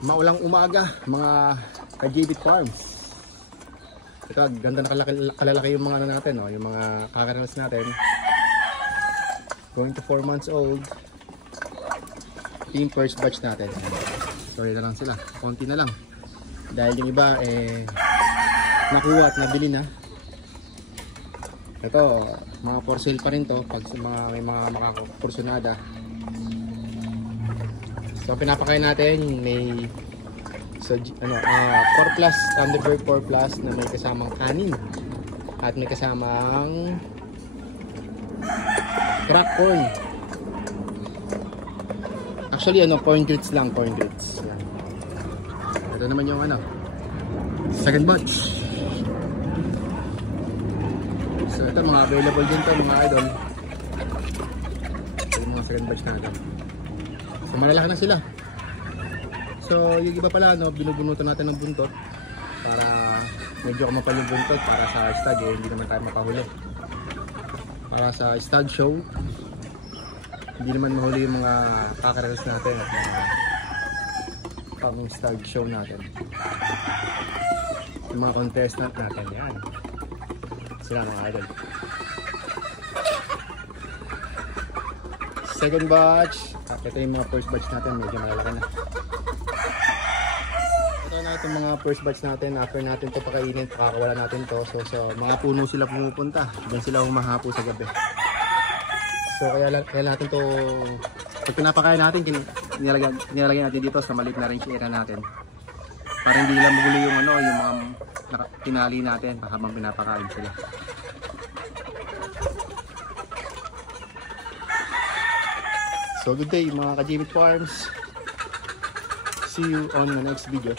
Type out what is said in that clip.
Maulang umaga mga ka-JBit Farms. Ito, ganda na kalalaki yung mga ano natin, no? Yung mga kakarels natin. Going to 4 months old. Team first batch natin. Sorry na lang sila, konti na lang. Dahil yung iba nakuha at nabili na. Ito, mga for sale pa rin to pag may mga makakursunada. So pinapakain natin may 4 plus, Thunderbird 4 plus na may kasamang kanin at may kasamang crack corn. Actually corn grits lang, corn grits. Yan. Ito naman yung second batch. So ito mga available din to mga idol. Ito yung mga second batch natin. So malalaki na sila. So yung iba pala binubunutan natin ng buntot para medyo kumapal yung buntot para sa stud hindi naman tayo makahuli. Para sa stud show hindi naman mahuli yung mga kakarels natin at mga pang stud show natin. Yung mga contestant natin yan. Sila mga idol. Second batch. Ito yung mga first batch natin, medyo malalaki na. Ito na itong mga first batch natin. After natin ito pakainin, pakakawala natin to. So mga puno sila pumupunta. Diyan sila humahapo sa gabi. So kaya natin to, pag pinapakain natin, nilalagyan natin dito sa maliit na range area natin. Para hindi nila magulo yung yung mga tinali natin habang pinapakain sila. So good day mga ka-JBit Farms. See you on the next video.